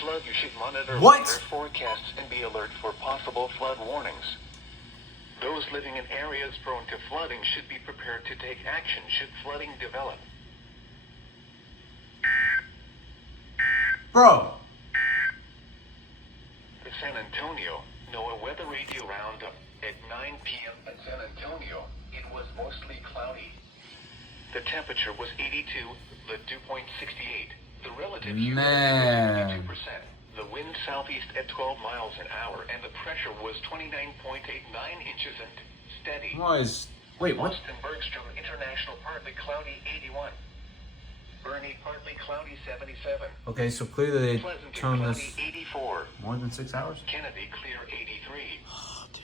Floods. You should monitor What? weather forecasts and be alert for possible flood warnings. Those living in areas prone to flooding should be prepared to take action should flooding develop. Bro. The San Antonio NOAA Weather Radio Roundup at 9 p.m. in San Antonio. It was mostly cloudy. The temperature was 82, the dew point 68. The relative humidity was 52%. The wind southeast at 12 miles an hour, and the pressure was 29.89 inches and steady. Wait, what? Austin Bergstrom International partly cloudy 81. Bernie partly cloudy 77. Okay, so clearly they Pleasanton termed cloudy this 84. more than 6 hours? Kennedy clear 83. Oh, dude.